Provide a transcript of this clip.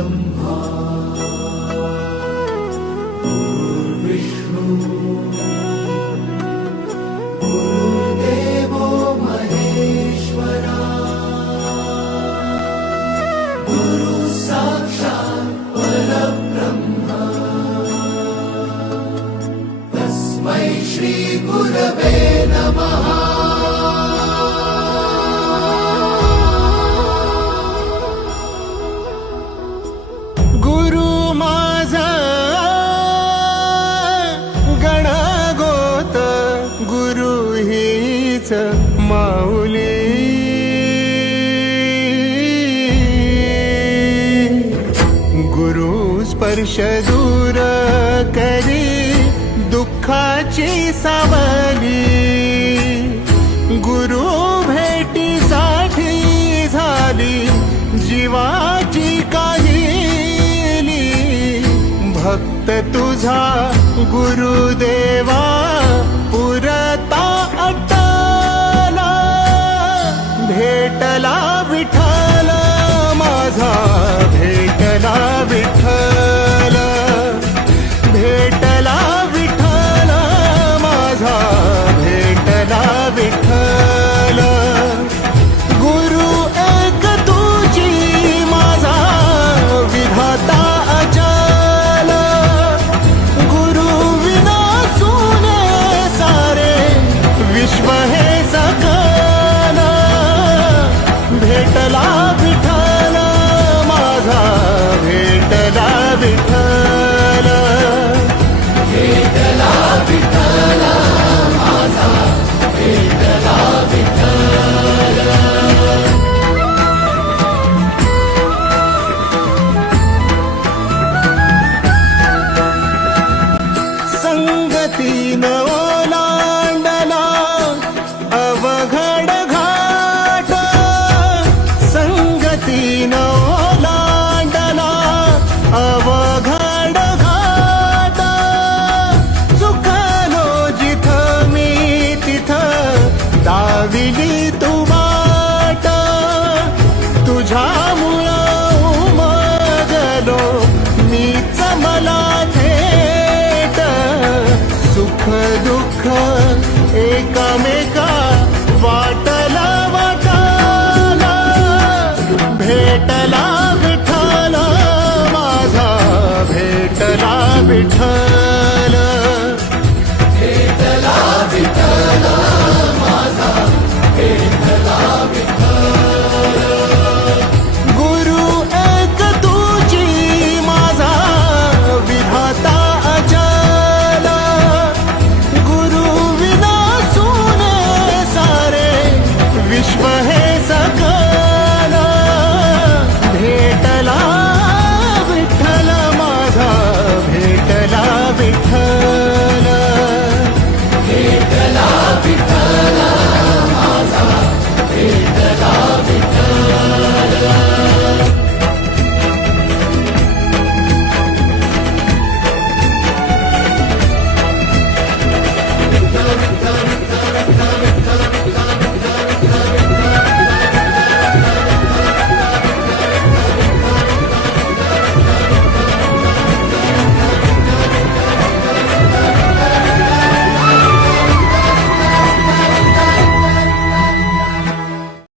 परब्रह्मा गुरुर्विष्णु गुरुर्देवो महेश्वरा गुरु साक्षात् परब्रह्मा तस्मै श्री गुरवे नमः। माऊली गुरु स्पर्श दूर करी दुःखाची सावली गुरु भेटीसाठी झाली जीवाची काहिली भक्त तुझा गुरुदेवा पुरता भेटला विठ्ठल माझा भेटला विठ्ठल भेटला विठ्ठल माझा भेटला विठ्ठल गुरु एक तुझी माझा विधाता अचल गुरु विना सुने सारे विश्व हे भेटला विठ्ठल माझा भेटला विठ्ठल भेटला विठ्ठल माझा भेटला विठ्ठल। संगतीन ओलांडला अवघड ओलांडला अवघड घाट चुकलो जिथं मी तिथं दाविली तू वाट तुझ्यामुळं उमगलो मीच मला थेट सुख दुःख एकामेका